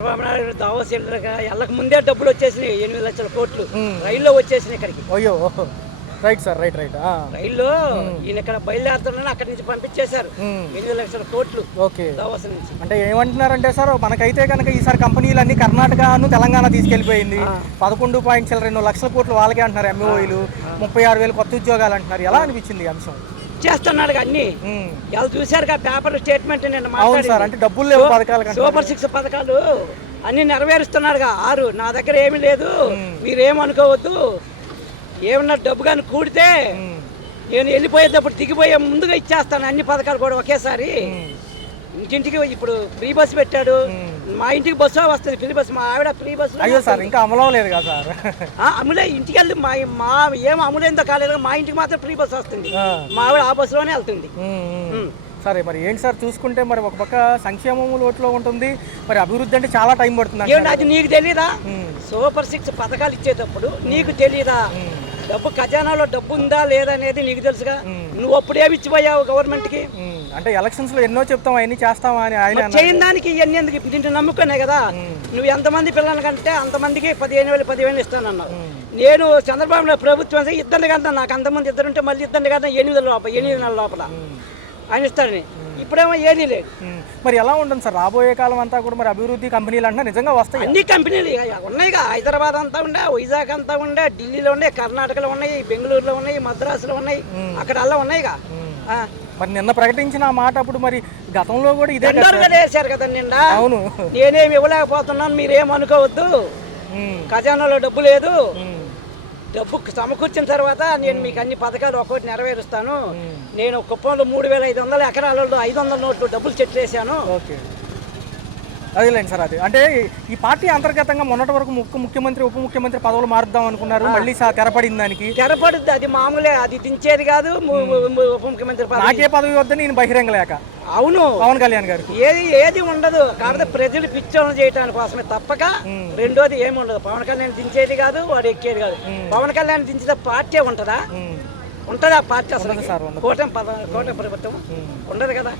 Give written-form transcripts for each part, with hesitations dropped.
Chandrababu Naidu Davos వెళ్ళక ముందే డబ్బులు వచ్చేసినాయి, 8 లక్షల కోట్లు రైల్లో వచ్చేసినాయి ఇక్కడికి. అయ్యో రైట్ సార్, రైట్ రైల్లో ఈయన ఇక్కడ బయలుదేరుతున్నా అక్కడి నుంచి పంపించేశారు 8 లక్షల కోట్లు దావోస్ నుంచి. అంటే ఏమంటున్నారంటే సార్, మనకైతే కనుక ఈసారి కంపెనీలన్నీ కర్ణాటకను తెలంగాణ తీసుకెళ్లిపోయింది. 11.2 లక్షల కోట్లు వాళ్ళకే అంటున్నారు ఎంఓఈలు, 36,000 కొత్త ఉద్యోగాలు అంటున్నారు. ఎలా అనిపించింది ఈ అంశం? చేస్తున్నాడు అన్ని వాళ్ళు చూశారు పేపర్ స్టేట్మెంట్ నేను మాట్లాడాను. అంటే డబ్బులు లేవు పథకాలు, సూపర్ 6 పథకాలు అన్ని నెరవేరుస్తున్నాడుగా. 6 నా దగ్గర ఏమీ లేదు, మీరేమనుకోవద్దు, ఏమన్నా డబ్బు కానీ కూడితే నేను వెళ్ళిపోయేటప్పుడు దిగిపోయే ముందుగా ఇచ్చేస్తాను అన్ని పథకాలు కూడా ఒకేసారి. ఇంటింటికి ఇప్పుడు ఫ్రీ బస్సు పెట్టాడు, మా ఇంటికి బస్సు వస్తుంది ఫ్రీ బస్సు, మా ఆవిడ ఫ్రీ బస్సు. అయ్యో సార్, ఇంకా అమలు లేదు కదా సార్? అమలే, ఇంటికి వెళ్తే మా ఏం అమలేందో కాలేదు, మా ఇంటికి మాత్రం ఫ్రీ బస్సు వస్తుంది, మా ఆవిడ ఆ బస్సులోనే వెళ్తుంది. సరే, మరి ఏంటి సార్ చూసుకుంటే, మరి ఒక పక్క సంక్షేమం లోట్లో ఉంటుంది, మరి అభివృద్ధి అంటే చాలా టైం పడుతుంది. ఏమంటే అది నీకు తెలీదా? సూపర్ 6 పథకాలు ఇచ్చేటప్పుడు నీకు తెలీదా? డబ్బు ఖజానాలో డబ్బు ఉందా లేదా అనేది నీకు తెలుసుగా. నువ్వు అప్పుడేమి ఇచ్చిపోయావు గవర్నమెంట్ కి? అంటే ఎలక్షన్స్ లో ఎన్నో చెప్తాం, అవన్నీ చేస్తామా అని ఆయన చేయని దానికి ఇవన్నీ ఎందుకు? దీంట్లో నమ్ముకునే కదా. నువ్వు ఎంతమంది పిల్లలకంటే అంతమందికి 15,000 ఇస్తానన్నావు. నేను చంద్రబాబు నాయుడు ప్రభుత్వం ఇద్దరిని కదా, నాకు అంతమంది ఇద్దరుంటే మళ్ళీ ఇద్దరిని కదా 8 నెలల లోపల ఆయన ఇస్తాడని. ఇప్పుడేమో ఏదీ లేదు. మరి ఎలా ఉంటుంది సార్ రాబోయే కాలం అంతా కూడా? మరి అభివృద్ధి కంపెనీలు అంటే నిజంగా వస్తాయి, అన్ని కంపెనీలు ఉన్నాయిగా. హైదరాబాద్ అంతా ఉండే, వైజాగ్ అంతా ఉండే, ఢిల్లీలో ఉన్నాయి, కర్ణాటకలో ఉన్నాయి, బెంగళూరులో ఉన్నాయి, మద్రాసులో ఉన్నాయి, అక్కడ అలా ఉన్నాయిగా. మరి నిన్న ప్రకటించిన మాట అప్పుడు మరి గతంలో కూడా ఇదే వేశారు కదా నిండా. అవును, నేనేమి ఇవ్వలేకపోతున్నాను, మీరేమనుకోవద్దు, ఖజానాలో డబ్బు లేదు, డబ్బు సమకూర్చిన తర్వాత నేను మీకు అన్ని పథకాలు ఒక్కొక్కటి నెరవేరుస్తాను. నేను కుప్పంలో 3,500 ఎకరాలలో 500 నోట్లు డబ్బులు చెట్లు వేసాను. అదేలేండి సార్. అది అంటే ఈ పార్టీ అంతర్గతంగా మొన్నటి వరకు ముఖ్యమంత్రి ఉప ముఖ్యమంత్రి పదవులు మారుద్దాం అనుకున్నారు, మళ్ళీ తెరపడింది. దానికి తెరపడుద్ది, అది మామూలే, అది దించేది కాదు. ఉప ముఖ్యమంత్రి నాకే పదవి వద్దని నేను బహిరంగ లేక. అవును, పవన్ కళ్యాణ్ గారు ఏది ఉండదు, కాకపోతే ప్రజలు పిచ్చోళ్ళు చేయడానికి కోసమే తప్పక రెండోది ఏమి ఉండదు. పవన్ కళ్యాణ్ దించేది కాదు, వాడు ఎక్కేది కాదు. పవన్ కళ్యాణ్ దించిన పార్టీ ఉంటుందా? ఉంటదా పార్టీ అసలు? కూటమి ప్రభుత్వం ఉండదు కదా,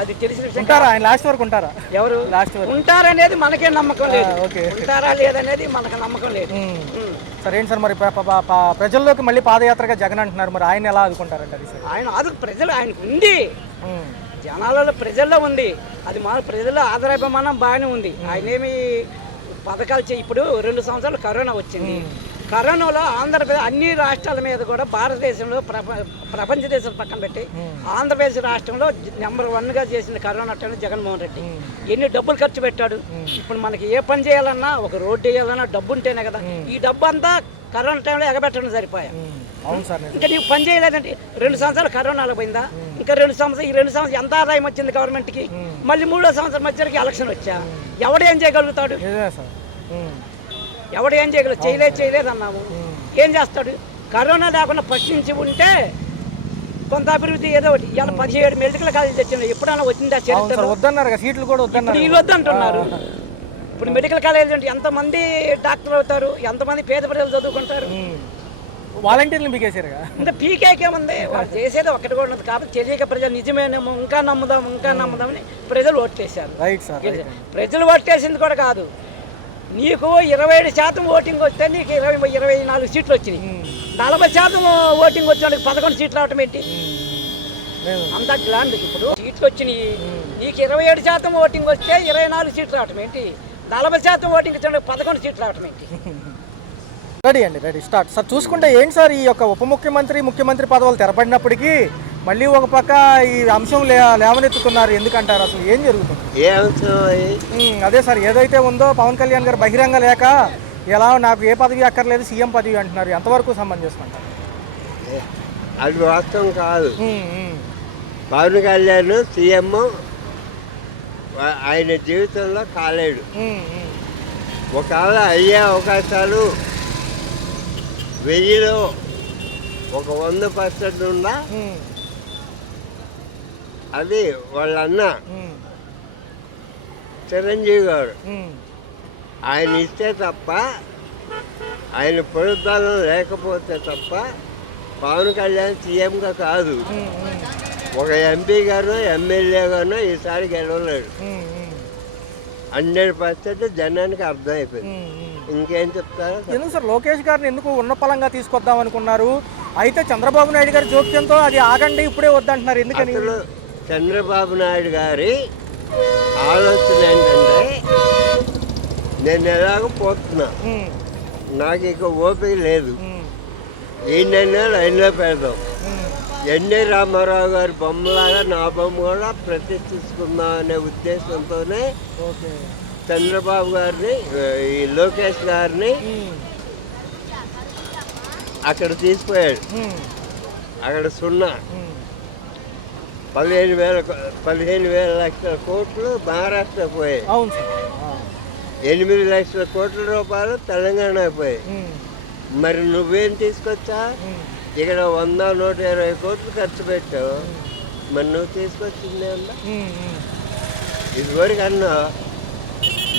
అది తెలిసిన విషయం. ఆయన లాస్ట్ వరకు ఉంటారా? ఎవరు లాస్ట్ వరకు ఉంటారనేది మనకే నమ్మకం లేదు. ఉంటారా లేదనేది మనకు నమ్మకం లేదు. సరే ఏంటి సార్, మరి ప్రజల్లోకి మళ్ళీ పాదయాత్రగా జగన్ అంటున్నారు, మరి ఆయన ఎలా ఆదుకుంటారంటే? ఆయన ప్రజలు ఆయనకు ఉంది, జనాలలో ప్రజల్లో ఉంది, అది మన ప్రజల్లో ఆదరాభిమానం బాగానే ఉంది. ఆయన ఏమి పథకాలు ఇప్పుడు 2 సంవత్సరాలు కరోనా వచ్చింది. కరోనాలో ఆంధ్రప్రదేశ్ అన్ని రాష్ట్రాల మీద కూడా భారతదేశంలో ప్రపంచ దేశాలు పక్కన పెట్టి ఆంధ్రప్రదేశ్ రాష్ట్రంలో నెంబర్ 1గా చేసిన కరోనా టైంలో జగన్మోహన్ రెడ్డి ఎన్ని డబ్బులు ఖర్చు పెట్టాడు. ఇప్పుడు మనకి ఏ పని చేయాలన్నా, ఒక రోడ్డు వేయాలన్నా డబ్బు ఉంటేనే కదా. ఈ డబ్బు అంతా కరోనా టైంలో ఎగబెట్టడం సరిపోయా. ఇంకా నీకు పని చేయలేదంటే 2 సంవత్సరాలు కరోనాలో పోయిందా? ఇంకా 2 సంవత్సరాలు, ఈ 2 సంవత్సరాలు ఎంత ఆదాయం వచ్చింది గవర్నమెంట్కి? మళ్ళీ 3వ సంవత్సరం మధ్యకి ఎలక్షన్ వచ్చా, ఎవడు ఏం చేయగలుగుతాడు? ఎవడు ఏం చేయగలరు? చేయలేదు అన్నాము, ఏం చేస్తాడు? కరోనా లేకుండా ఫస్ట్ నుంచి ఉంటే కొంత అభివృద్ధి ఏదో ఒకటి. ఇలా 17 మెడికల్ కాలేజీలు తెచ్చింది, ఎప్పుడైనా వచ్చిందా చరిత్ర? వద్దన్నారు, సీట్లు కూడా వద్దన్నారు, వీళ్ళు వద్దంటున్నారు. ఇప్పుడు మెడికల్ కాలేజీ అంటే ఎంతమంది డాక్టర్ అవుతారు, ఎంతమంది పేద ప్రజలు చదువుకుంటారు? వాలంటీర్లు పీకేసారుగా. ఇంకా పీకేకేముంది, వాళ్ళు చేసేది ఒకటి కూడా ఉంది. కాబట్టి తెలియక ప్రజలు నిజమేనేమో ఇంకా నమ్ముదామని ప్రజలు ఓట్లేశారు. ప్రజలు ఓట్లేసింది కూడా కాదు, నీకు 27% ఓటింగ్ వస్తే నీకు 24 సీట్లు వచ్చినాయి. 40% ఓటింగ్ వచ్చిన 11 సీట్లు రావటం ఏంటి? అంత గ్లాండ్. ఇప్పుడు సీట్లు వచ్చినాయి, నీకు 27% ఓటింగ్ వస్తే 24 సీట్లు రావటం ఏంటి? 40% ఓటింగ్ వచ్చిన 11 సీట్లు రావటం ఏంటి? Ready start sir. చూసుకుంటే ఏంటి సార్, ఈ యొక్క ఉప ముఖ్యమంత్రి పదవులు తెరపడినప్పటికీ మళ్ళీ ఒక పక్క ఈ అంశం లేవనెత్తుతున్నారు. ఎందుకంటారు? అసలు ఏం జరుగుతుంది? అదే సార్, ఏదైతే ఉందో పవన్ కళ్యాణ్ గారు బహిరంగ లేక ఎలా నాకు ఏ పదవి అక్కర్లేదు, సీఎం పదవి అంటున్నారు. ఎంతవరకు సమంజసం అంటారు? అది వాస్తవం కాదు. పవన్ కళ్యాణ్ సీఎం ఆయన జీవితంలో కాలేడు. ఒకవేళ అయ్యే అవకాశాలు 1000లో ఒక 100% ఉన్నా అది వాళ్ళ అన్న చిరంజీవి గారు ఆయన ఇస్తే తప్ప, ఆయన ప్రభుత్వం లేకపోతే తప్ప పవన్ కళ్యాణ్ సీఎంగా కాదు. ఒక ఎంపీ గాను ఎమ్మెల్యే గాను ఈసారి గెలవలేడు. 100% జనానికి అర్థమైపోయింది. ఇంకేం చెప్తారు? ఎందుకు సార్ లోకేష్ గారిని ఎందుకు ఉన్నపలంగా తీసుకొద్దాం అనుకున్నారు? అయితే చంద్రబాబు నాయుడు గారి జోక్యంతో అది ఆగండి ఇప్పుడే వద్దంటున్నారు, ఎందుకని? అసలు చంద్రబాబు నాయుడు గారి ఆలోచన ఏంటంటే, నేను ఎలాగో పోతున్నా, నాకు ఇక ఓపిక లేదు, ఈయనైనా లైన్లో పెడదాం, ఎన్టీ రామారావు గారి బొమ్మలాగా నా బొమ్మ కూడా ప్రతిష్ఠించుకుందాం అనే ఉద్దేశంతోనే చంద్రబాబు గారిని, ఈ లోకేష్ గారిని అక్కడ తీసుకుపోయాడు. అక్కడ 15,000 లక్షల కోట్లు మహారాష్ట్ర పోయాయి, 8 లక్షల కోట్ల రూపాయలు తెలంగాణ పోయాయి. మరి నువ్వేం తీసుకొచ్చా? ఇక్కడ 100-120 కోట్లు ఖర్చు పెట్టావు, మరి నువ్వు తీసుకొచ్చింది అన్నా? ఇదివరకు అన్నా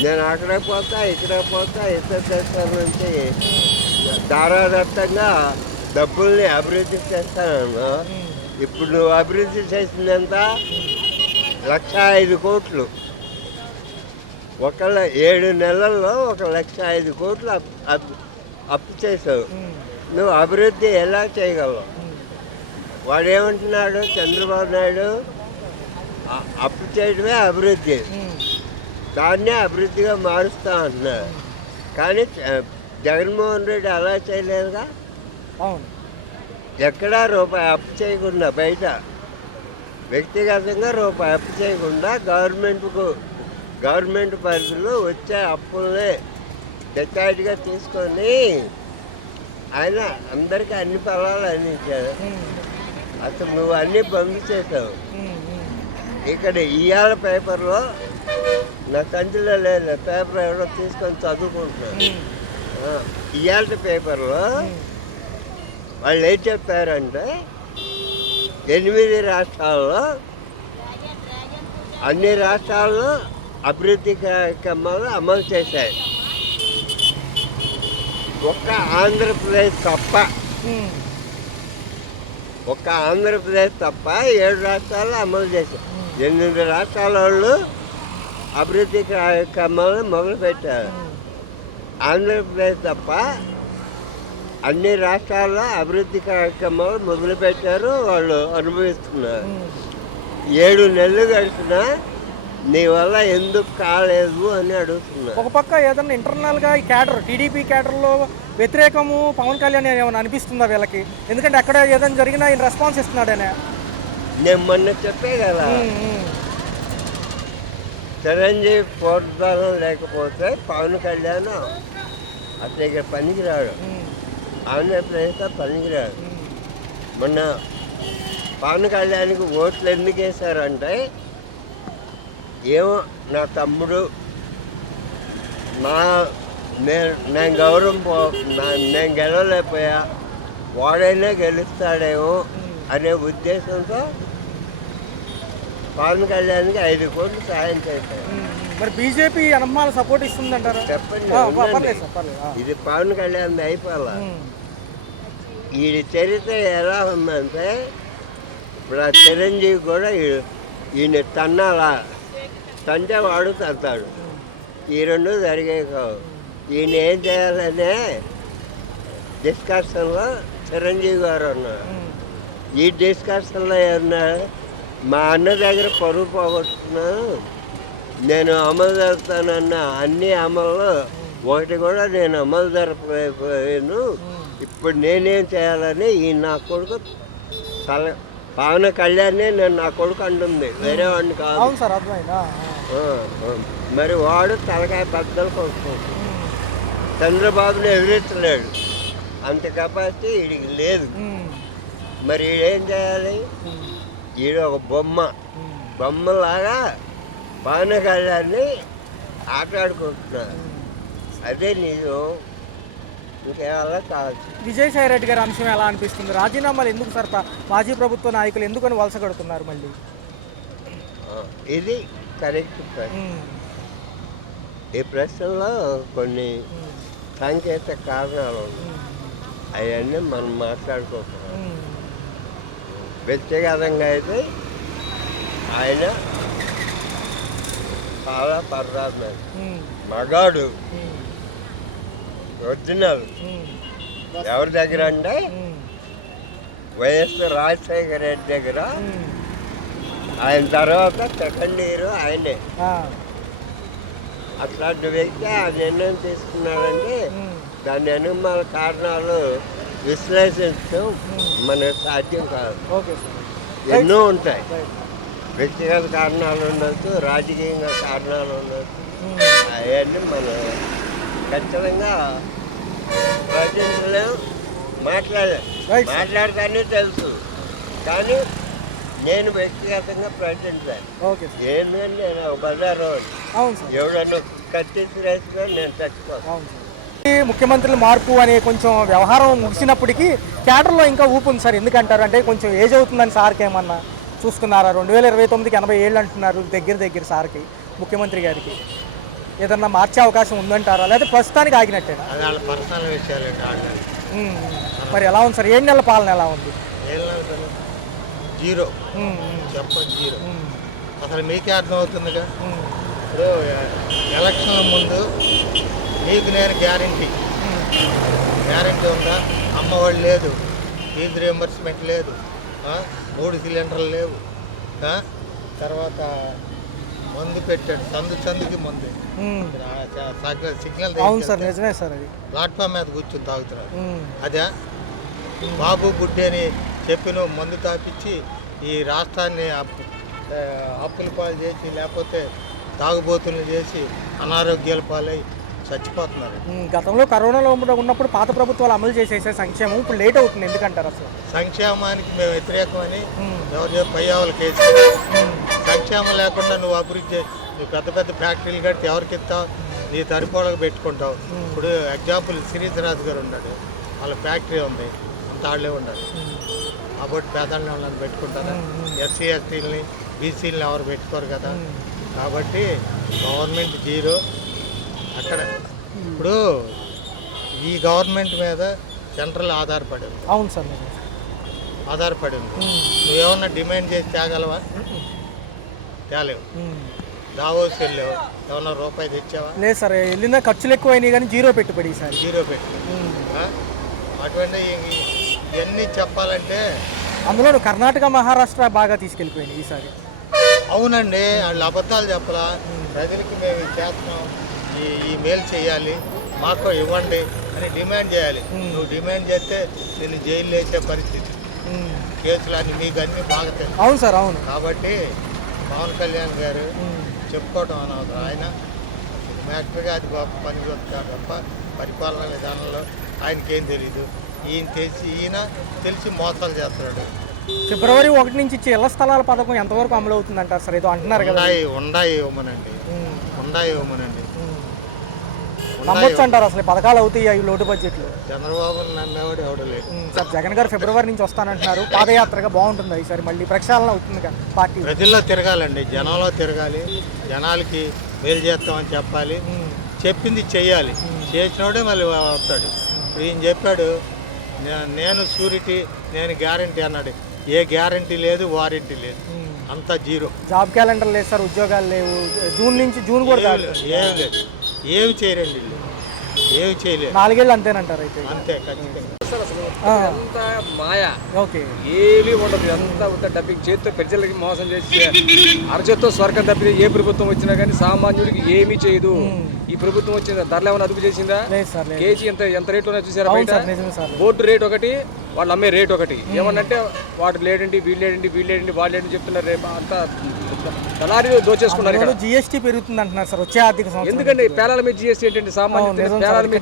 నేను అక్కడే పోతా ఇక్కడే పోతా ఇతర దేశాల నుంచి ధారాదత్తంగా డబ్బుల్ని అభివృద్ధి చేస్తానన్నా. ఇప్పుడు నువ్వు అభివృద్ధి చేసిందంతా 1,05,000 కోట్లు. 7 నెలల్లో 1,05,000 కోట్లు అప్పు చేసావు. నువ్వు అభివృద్ధి ఎలా చేయగలవు? వాడు ఏమంటున్నాడు చంద్రబాబు నాయుడు? అప్పు చేయడమే అభివృద్ధి, దాన్నే అభివృద్ధిగా మారుస్తా అంటున్నాడు. కానీ జగన్మోహన్ రెడ్డి అలా చేయలేదుగా. ఎక్కడా రూపాయి అప్పు చేయకుండా, బయట వ్యక్తిగతంగా రూపాయి అప్పు చేయకుండా గవర్నమెంట్ పరిధిలో వచ్చే అప్పుల్ని డిసైడ్గా తీసుకొని ఆయన అందరికీ అన్ని ఫలాలు అందించాడు. అసలు నువ్వు అన్నీ పంపించేసావు. ఇక్కడ ఇవాళ పేపర్లో నా సంచిలో లేదు, పేపర్ ఎవరో తీసుకొని చదువుకుంటున్నాను. ఇవాళ పేపర్లో వాళ్ళు ఏం చెప్పారంటే 8 రాష్ట్రాల్లో, అన్ని రాష్ట్రాల్లో అభివృద్ధి కార్యక్రమాలు అమలు చేశాయి. ఒక్క ఆంధ్రప్రదేశ్ తప్ప 7 రాష్ట్రాల్లో అమలు చేశారు. 8 రాష్ట్రాల వాళ్ళు అభివృద్ధి కార్యక్రమాలు మొదలుపెట్టారు. ఆంధ్రప్రదేశ్ తప్ప అన్ని రాష్ట్రాల్లో అభివృద్ధి కార్యక్రమాలు మొదలుపెట్టారు, వాళ్ళు అనుభవిస్తున్నారు. 7 నెలలు గడిచినా నీ వల్ల ఎందుకు కాలేదు అని అడుగుతున్నారు. ఒక పక్క ఏదన్నా ఇంటర్నల్గా ఈ క్యాడర్, టీడీపీ క్యాడర్లో వ్యతిరేకము పవన్ కళ్యాణ్ ఏమైనా అనిపిస్తుందా వీళ్ళకి? ఎందుకంటే అక్కడ ఏదైనా జరిగినా ఆయన రెస్పాన్స్ ఇస్తున్నాడనే. నేను మొన్న చెప్పే కదా, చిరంజీవి ప్రోత్సాహం లేకపోతే పవన్ కళ్యాణ్ అసలు ఇక్కడ పనికిరాడు, ఆంధ్రప్రదేశ్లో పనికిరాడు. మొన్న పవన్ కళ్యాణ్కి ఓట్లు ఎందుకు వేశారంటే, ఏమో నా తమ్ముడు నేను గౌరవం నేను గెలవలేకపోయా, వాడైనా గెలుస్తాడేమో అనే ఉద్దేశంతో పవన్ కళ్యాణ్కి 5 కోట్లు సాయం చేశారు. మరి బీజేపీ అనమ్మాల సపోర్ట్ ఇస్తుందంటారా? చెప్పండి. ఇది పవన్ కళ్యాణ్ అయిపోవాలా. ఈ చరిత్ర ఎలా ఉందంటే, ఇప్పుడు ఆ చిరంజీవి కూడా ఈయన తన్నాలా, తంటే వాడు తంతాడు. ఈ 2 జరిగాయి కావు. ఈయన ఏం చేయాలనే డిస్కషన్లో చిరంజీవి గారు ఉన్నారు. ఈ డిస్కషన్లో ఏమన్నాడు, మా అన్న దగ్గర పరువు పోగొట్టుకున్నాను, నేను అమలు జరుపుతానన్న అన్ని అమల్లో ఒకటి కూడా నేను అమలు జరపలేకపోయాను, ఇప్పుడు నేనేం చేయాలని ఈ నా కొడుకు పవన్ కళ్యాణ్నే నేను నా కొడుకు అంటుంది, వేరే వాడిని కాదు. మరి వాడు తలకాయ బద్దలకు వస్తుంది. చంద్రబాబుని ఎదిరించలేడు, అంత కెపాసిటీ వీడికి లేదు. మరి వీడేం చేయాలి? ఈడు ఒక బొమ్మలాగా పవన్ కళ్యాణ్ని ఆటాడుకుంటున్నారు. అదే నిజం, ఇంకేమలా కావచ్చు. విజయసాయి రెడ్డి గారి అంశం ఎలా అనిపిస్తుంది? రాజీనామాలు ఎందుకు సార్? మాజీ ప్రభుత్వ నాయకులు ఎందుకని వలస కడుతున్నారు మళ్ళీ? ఇది కరెక్ట్ ప్రశ్న. ఈ ప్రశ్నలో కొన్ని సాంకేతిక కారణాలు ఉన్నాయి, అవన్నీ మనం మాట్లాడుకోకపోతే. వ్యక్తిగతంగా అయితే ఆయన చాలా పర్రాదు మగాడు ఒరిజినల్. ఎవరి దగ్గర అంటే వైఎస్ రాజశేఖర రెడ్డి దగ్గర. ఆయన తర్వాత సెకండ్ ఇయర్ ఆయనే. అట్లాంటి వ్యక్తి ఆ నిర్ణయం తీసుకున్నాడంటే దాని అనుమాన కారణాలు విశ్లేషించడం మనకు సాధ్యం కాదు. ఎన్నో ఉంటాయి. వ్యక్తిగత కారణాలు ఉండొచ్చు, రాజకీయంగా కారణాలు ఉండొచ్చు. అవన్నీ మనం ఖచ్చితంగా ప్రశ్నించలేము, మాట్లాడతానే తెలుసు. కానీ నేను వ్యక్తిగతంగా ప్రశ్నించాను. ఏంటంటే నేను బజారు ఎవడన్నా కత్తిసి వేసినా నేను చచ్చిపోతాను. ముఖ్యమంత్రుల మార్పు అనే కొంచెం వ్యవహారం ముగిసినప్పటికీ క్యాడర్లో ఇంకా ఊపు ఉంది సార్. ఎందుకంటారు అంటే కొంచెం ఏజ్ అవుతుందని సార్కి ఏమన్నా చూసుకున్నారా? 2029కి 80 ఏళ్ళు అంటున్నారు దగ్గర సార్కి, ముఖ్యమంత్రి గారికి. ఏదన్నా మార్చే అవకాశం ఉందంటారా, లేదా ప్రస్తుతానికి ఆగినట్టేనా? పర్సనల్ విషయాలు మరి ఎలా ఉంది సార్? 7 నెలల పాలన ఎలా ఉంది? జీరో చెప్పండి, జీరో. అసలు మీకే అర్థమవుతుందిగా. ఇప్పుడు ఎలక్షన్ల ముందు మీకు నేను గ్యారంటీ ఉందా? అమ్మఒడి లేదు, ఫీజు రియంబర్స్మెంట్ లేదు, 3 సిలిండర్లు లేవు, తర్వాత మందు పెట్టాడు, సందుకి మందు సిగ్నల్ ప్లాట్ఫామ్ మీద కూర్చొని తాగుతున్నారు. అదే బాబు బుడ్డి అని చెప్పి నువ్వు మందు తాపించి ఈ రాష్ట్రాన్ని అప్పుల పాలు చేసి, లేకపోతే తాగుబోతులు చేసి అనారోగ్యాల పాలై చచ్చిపోతున్నారు. గతంలో కరోనాలో ఉన్నప్పుడు పాత ప్రభుత్వాలు అమలు చేసేసే సంక్షేమం ఇప్పుడు లేట్ అవుతుంది, ఎందుకంటారు? అసలు సంక్షేమానికి మేము వ్యతిరేకమని ఎవరు పయ్యావుల కేసు. సంక్షేమం లేకుండా నువ్వు అభివృద్ధి, నువ్వు పెద్ద ఫ్యాక్టరీలు కడితే ఎవరికి ఇస్తావు? నీ తరిపోళ్ళకి పెట్టుకుంటావు. ఇప్పుడు ఎగ్జాంపుల్ శ్రీధరాజు గారు ఉన్నాడు, వాళ్ళ ఫ్యాక్టరీ ఉంది, అంత వాళ్ళే ఉండాలి. కాబట్టి పేదల్ని వాళ్ళని పెట్టుకుంటారా? ఎస్సీ ఎస్టీలని బీసీలని ఎవరు పెట్టుకోరు కదా. కాబట్టి గవర్నమెంట్ జీరో. అక్కడ ఇప్పుడు ఈ గవర్నమెంట్ మీద సెంట్రల్ ఆధారపడి ఉంది. అవును సార్, ఆధారపడి ఉంది. నువ్వేమన్నా డిమాండ్ చేసి తేగలవా? తేలేవు. దావోస్ వెళ్ళావు, ఏమన్నా రూపాయి తెచ్చావా? లేదు సార్, వెళ్ళిన ఖర్చులు ఎక్కువైనాయి కానీ జీరో పెట్టుబడి సార్. జీరో పెట్టుబడి. అటువంటి ఇవన్నీ చెప్పాలంటే అందులో కర్ణాటక మహారాష్ట్ర బాగా తీసుకెళ్ళిపోయినాయి ఈసారి. అవునండి, వాళ్ళు అబద్ధాలు చెప్పలా. ప్రజలకి మేము ఇది చేస్తున్నాం, ఈ మేలు చేయాలి, మాకు ఇవ్వండి అని డిమాండ్ చేయాలి. నువ్వు డిమాండ్ చేస్తే నేను జైలు వేసే పరిస్థితి, కేసులు అన్ని మీకు అన్నీ బాగా తెలుసు. అవును సార్, అవును. కాబట్టి పవన్ కళ్యాణ్ గారు చెప్పుకోవడం అనవసరం. ఆయన యాక్టర్గా అది పని తప్ప పరిపాలన విధానంలో ఆయనకేం తెలీదు. ఈయన తెలిసి మోసాలు చేస్తున్నాడు. ఫిబ్రవరి 1 నుంచి ఇచ్చే ఇళ్ల స్థలాల పథకం ఎంతవరకు అమలు అవుతుందంటారు సార్? ఏదో అంటున్నారు కదా. ఉండాయి ఇవ్వమనండి. నమ్మొచ్చు అంటారు అసలు పథకాలు అవుతాయి అవి లోటు బడ్జెట్లో? చంద్రబాబు నమ్మేవాడు ఎవడలేదు సార్. జగన్ గారు ఫిబ్రవరి నుంచి వస్తానంటున్నారు, పాదయాత్రగా బాగుంటుంది ఈసారి, మళ్ళీ ప్రక్షాళన అవుతుంది కదా పార్టీ. ప్రజల్లో తిరగాలండి, జనంలో తిరగాలి, జనాలకి మేలు చేస్తామని చెప్పాలి, చెప్పింది చెయ్యాలి. చేసినోడే మళ్ళీ వస్తాడు. ఇప్పుడు ఈయన చెప్పాడు నేను షూరిటీ, నేను గ్యారంటీ అన్నాడు. ఏ గ్యారంటీ లేదు, వారంటీ లేదు, అంతా జీరో. జాబ్ క్యాలెండర్ లేదు సార్, ఉద్యోగాలు లేవు. జూన్ కూడా ఏమి లేదు, ఏమి చేయరండి, ఏమి చేయలేదు. 4 ఏళ్ళు అంతేనంటారు అయితే? అంతే, ఖచ్చితంగా. అంతా మాయా. ఓకే, ఏమీ ఉండదు. అంతా ఉంటే డబ్బింగ్ చేతితో ప్రజలకి మోసం చేసి అరచేత్తో స్వర్గం తప్పితే ఏ ప్రభుత్వం వచ్చినా కానీ సామాన్యుడికి ఏమీ చేయదు. ఈ ప్రభుత్వం వచ్చిందా? ధరలు ఏమైనా అదుపు చేసిందా? కేజీ ఎంత రేట్ ఉన్నా చూసారా? బోర్డు రేట్ ఒకటి, వాళ్ళు అమ్మే రేట్ ఒకటి. ఏమన్నంటే వాడు లేడండి, వీళ్ళేడండి వాళ్ళేంటి చెప్తున్నారు. రేపు అంతా దళారీ దోచేసుకున్నారు. జీఎస్టీ పెరుగుతుంది అంటున్నారు సార్ వచ్చే ఆర్థిక సంవత్సరం. ఎందుకంటే పేలాల మీద జీఎస్టీ ఏంటంటే సామాన్య పేలాల మీద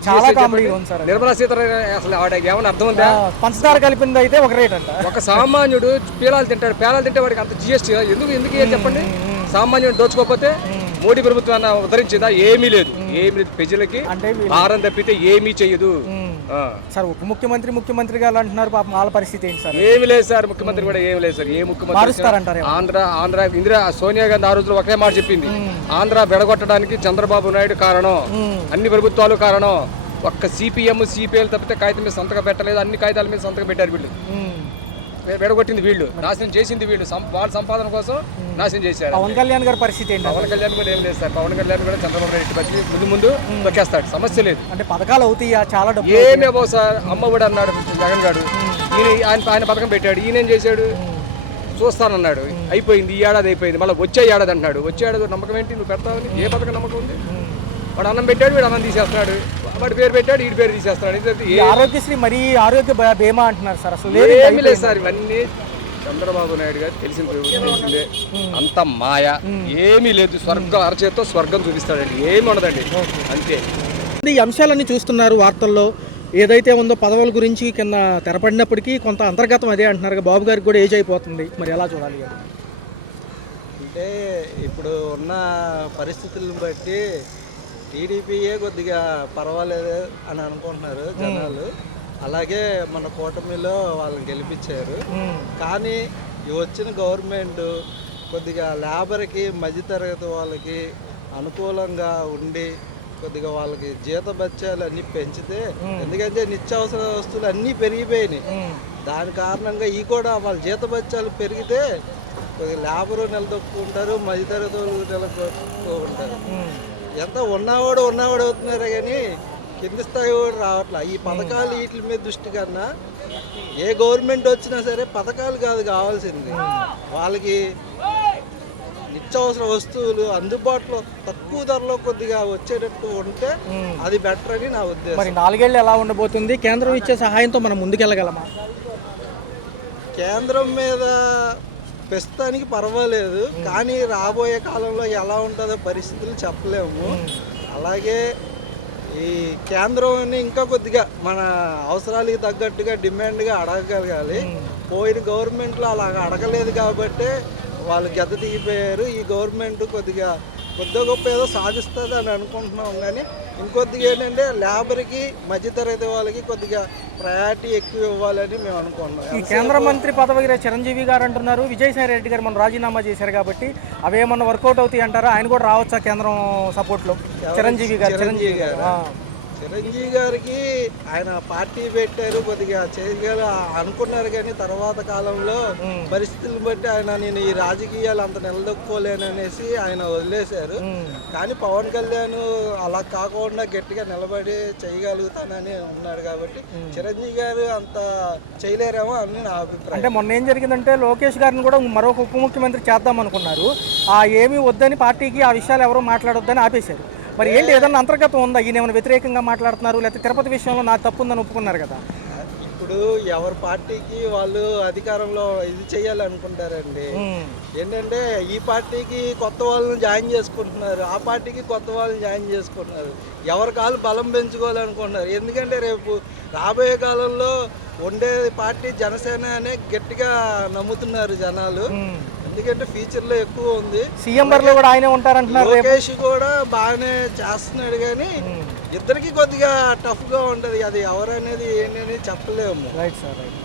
నిర్మలా సీతారామన్ అసలు ఆవిడకి ఏమైనా అర్థం ఉందా? పంచదార కలిపింది అయితే ఒక రేట్ అంట. ఒక సామాన్యుడు పేలాలు తింటాడు, పేలాలు తింటే వాడికి అంత జీఎస్టీ ఎందుకు చెప్పండి? సామాన్యుడు దోచుకోకపోతే మోడీ ప్రభుత్వాన్ని ఉద్ధరించిందా? ఏమీ లేదు. ప్రజలకి భారం తప్పితే ఏమీ చెయ్యదు సార్. ఉప ముఖ్యమంత్రి గారు అంటున్నారు, పాపం వాళ్ళ పరిస్థితి ఏంటి సార్? ఏమి లేదు సార్, ముఖ్యమంత్రి కూడా ఏమి లేదు సార్. ఏ ముఖ్యమంత్రి ఆంధ్ర ఇందిరా సోనియా గాంధీ ఆ రోజులో ఒకే మాట చెప్పింది, ఆంధ్ర బెడగొట్టడానికి చంద్రబాబు నాయుడు కారణం, అన్ని ప్రభుత్వాలు కారణం. ఒక్క సిపిఎం సిపిఎల్ తప్పితే కాగితం మీద సంతకం పెట్టలేదు, అన్ని కాగితాల మీద సంతకం పెట్టారు వీళ్ళు. వెడగొట్టింది వీళ్ళు, నాశనం చేసింది వీళ్ళు, వాళ్ళ సంపాదన కోసం నాశనం చేశారు. పవన్ కళ్యాణ్ గారి పరిస్థితి ఏంటి? పవన్ కళ్యాణ్ కూడా ఏం లేదు సార్. పవన్ కళ్యాణ్ కూడా చంద్రబాబు నాయుడు పరిస్థితి ముందు తొక్కేస్తాడు, సమస్య లేదు. అంటే పథకాలు అవుతాయా? చాలా డబ్బు ఏమే బాబు సార్, అమ్మ కూడా అన్నాడు జగన్ గారు, ఆయన పథకం పెట్టాడు, ఈయన ఏం చేశాడు, చూస్తానన్నాడు, అయిపోయింది, ఈ ఏడాది అయిపోయింది, మళ్ళీ వచ్చే ఏడాది అంటున్నాడు. వచ్చే ఏడాది నమ్మకం ఏంటి, నువ్వు పెడతావని? ఏ పథకం నమ్మకం ఉంది? వాడు అన్నం పెట్టాడు, వీడు అన్నం తీసేస్తున్నాడు, వాడి పేరు పెట్టాడు, వీడి పేరు తీసేస్తున్నాడు. ఆరోగ్యశ్రీ మరి ఆరోగ్య బీమా అంటున్నారు సార్, అసలు ఏమీ లేదు సార్. ఇవన్నీ చంద్రబాబు నాయుడు గారు తెలిసిందే, అంత మాయ, ఏమీ లేదు. స్వర్గం అరచేత్తో స్వర్గం చూపిస్తాడండి, ఏమి ఉండదండి, అంతే. ఈ అంశాలన్నీ చూస్తున్నారు వార్తల్లో, ఏదైతే ఉందో పదవుల గురించి కింద తెరపడినప్పటికీ కొంత అంతర్గతం అదే అంటున్నారు. బాబు గారికి కూడా ఏజ్ అయిపోతుంది, మరి ఎలా చూడాలి? అంటే ఇప్పుడు ఉన్న పరిస్థితులను బట్టి టీడీపీయే కొద్దిగా పర్వాలేదు అని అనుకుంటున్నారు జనాలు. అలాగే మన కూటమిలో వాళ్ళని గెలిపించారు. కానీ ఈ వచ్చిన గవర్నమెంట్ కొద్దిగా లేబర్కి, మధ్యతరగతి వాళ్ళకి అనుకూలంగా ఉండి కొద్దిగా వాళ్ళకి జీతభత్యాలు అన్నీ పెంచితే, ఎందుకంటే నిత్యావసర వస్తువులు అన్నీ పెరిగిపోయినాయి. దాని కారణంగా ఈ కూడా వాళ్ళ జీతభత్యాలు పెరిగితే కొద్దిగా లేబరు నిలదొక్కుంటారు, మధ్యతరగతి వాళ్ళు నిలదొక్కుంటారు. ఎంత ఉన్నవాడు అవుతున్నారు కానీ కింది స్థాయి కూడా రావట్లే. ఈ పథకాలు వీటి మీద దృష్టి కన్నా ఏ గవర్నమెంట్ వచ్చినా సరే పథకాలు కాదు కావాల్సింది, వాళ్ళకి నిత్యావసర వస్తువులు అందుబాటులో తక్కువ ధరలో కొద్దిగా వచ్చేటట్టు ఉంటే అది బెటర్ అని నా ఉద్దేశం. మరి 4 ఏళ్ళు ఎలా ఉండబోతుంది? కేంద్రం ఇచ్చే సహాయంతో మనం ముందుకెళ్ళగలమా? కేంద్రం మీద ప్రస్తుతానికి పర్వాలేదు, కానీ రాబోయే కాలంలో ఎలా ఉంటుందో పరిస్థితులు చెప్పలేము. అలాగే ఈ కేంద్రాన్ని ఇంకా కొద్దిగా మన అవసరాలకి తగ్గట్టుగా డిమాండ్గా అడగగలగాలి. పోయిన గవర్నమెంట్లో అలాగ అడగలేదు కాబట్టి వాళ్ళు గద్ద దిగిపోయారు. ఈ గవర్నమెంట్ కొద్దిగా గొప్ప ఏదో సాధిస్తుంది అని అనుకుంటున్నాం. కానీ ఇంకొద్దిగా ఏంటంటే లేబర్కి, మధ్యతరగతి వాళ్ళకి కొద్దిగా ప్రయారిటీ ఎక్కువ ఇవ్వాలని మేము అనుకుంటున్నాం. ఈ కేంద్ర మంత్రి పదవికి చిరంజీవి గారు అంటున్నారు, విజయసాయి రెడ్డి గారు మనం రాజీనామా చేశారు కాబట్టి అవేమన్నా వర్కౌట్ అవుతాయి అంటారా? ఆయన కూడా రావచ్చా కేంద్రం సపోర్ట్లో? చిరంజీవి గారికి ఆయన పార్టీ పెట్టారు, కొద్దిగా చేయగల అనుకున్నారు. కానీ తర్వాత కాలంలో పరిస్థితులను బట్టి ఆయన నేను ఈ రాజకీయాలు అంత నిలదొక్కోలేననేసి ఆయన వదిలేశారు. కానీ పవన్ కళ్యాణ్ అలా కాకుండా గట్టిగా నిలబడి చేయగలుగుతానని ఉన్నాడు కాబట్టి చిరంజీవి గారు అంత చేయలేరేమో అని నా అభిప్రాయం. అంటే మొన్న ఏం జరిగిందంటే లోకేష్ గారిని కూడా మరొక ఉప ముఖ్యమంత్రి చేద్దాం అనుకున్నారు, ఏమీ వద్దని పార్టీకి ఆ విషయాలు ఎవరో మాట్లాడొద్దని ఆపేశారు. మరి ఏంటి, ఏదన్నా అంతర్గతం ఉందా? ఈయన ఏమైనా వ్యతిరేకంగా మాట్లాడుతున్నారు, లేకపోతే తిరుపతి విషయంలో నాకు తప్పు ఉందని ఒప్పుకున్నారు కదా? ఇప్పుడు ఎవరి పార్టీకి వాళ్ళు అధికారంలో ఇది చేయాలనుకుంటారండి. ఏంటంటే ఈ పార్టీకి కొత్త వాళ్ళని జాయిన్ చేసుకుంటున్నారు, ఆ పార్టీకి కొత్త వాళ్ళని జాయిన్ చేసుకుంటున్నారు. ఎవరి కాళ్ళు బలం పెంచుకోవాలనుకుంటున్నారు. ఎందుకంటే రేపు రాబోయే కాలంలో ఉండే పార్టీ జనసేన అనే గట్టిగా నమ్ముతున్నారు జనాలు. ఎందుకంటే ఫ్యూచర్ లో ఎక్కువ ఉంది. సీఎం లో కూడా ఆయనే ఉంటారంటున్నారు. లోకేష్ కూడా బాగానే చేస్తున్నాడు, కానీ ఇద్దరికి కొద్దిగా టఫ్ గా ఉంటది. అది ఎవరనేది ఏంటనేది చెప్పలేము. Right sir, right.